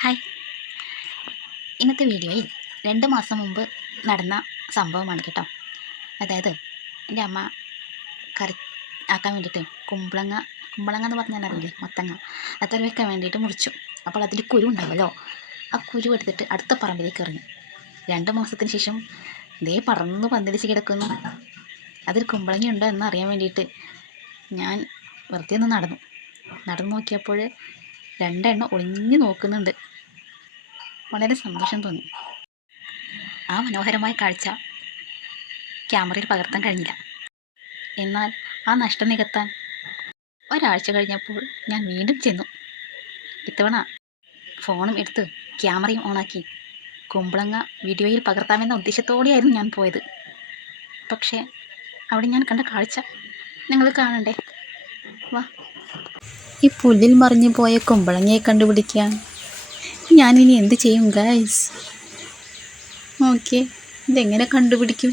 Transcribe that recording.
Hi. ഇന്നത്തെ വീഡിയോയിൽ 2 മാസം മുമ്പ് നടന്ന സംഭവമാണ് കേട്ടോ. അതായത് എൻ്റെ അമ്മ കറി ആക്കാൻ വേണ്ടിയിട്ട് കുമ്പളങ്ങ എന്ന് പറഞ്ഞാൽ അറിയില്ലേ, മത്തങ്ങ. അത് വെക്കാൻ വേണ്ടിയിട്ട് മുറിച്ചു. അപ്പോൾ അതിൽ കുരു ഉണ്ടാവുമല്ലോ, ആ കുരു എടുത്തിട്ട് അടുത്ത പറമ്പിലേക്ക് എറിഞ്ഞു. 2 മാസത്തിന് ശേഷം ഇതേ പറന്ന് പന്തലിച്ച് കിടക്കുന്നു. അതിൽ കുമ്പളങ്ങ ഉണ്ടോ എന്ന് അറിയാൻ വേണ്ടിയിട്ട് ഞാൻ വെറുതെ ഒന്ന് നടന്നു നോക്കിയപ്പോൾ 2 എണ്ണം ഒളിഞ്ഞു നോക്കുന്നുണ്ട്. വളരെ സന്തോഷം തോന്നി. ആ മനോഹരമായ കാഴ്ച ക്യാമറയിൽ പകർത്താൻ കഴിഞ്ഞില്ല. എന്നാൽ ആ നഷ്ടം നികത്താൻ ഒരാഴ്ച കഴിഞ്ഞപ്പോൾ ഞാൻ വീണ്ടും ചെന്നു. ഇത്തവണ ഫോണും എടുത്ത് ക്യാമറയും ഓണാക്കി കുമ്പളങ്ങ വീഡിയോയിൽ പകർത്താമെന്ന ഉദ്ദേശത്തോടെയായിരുന്നു ഞാൻ പോയത്. പക്ഷേ അവിടെ ഞാൻ കണ്ട കാഴ്ച നിങ്ങൾ കാണണ്ടേ? വാ. ഈ പുല്ലിൽ മറിഞ്ഞു പോയ കുമ്പളങ്ങയെ കണ്ടുപിടിക്കാൻ ഞാനിനി എന്ത് ചെയ്യും ഗൈസ്? ഓക്കെ, ഇതെങ്ങനെ കണ്ടുപിടിക്കും?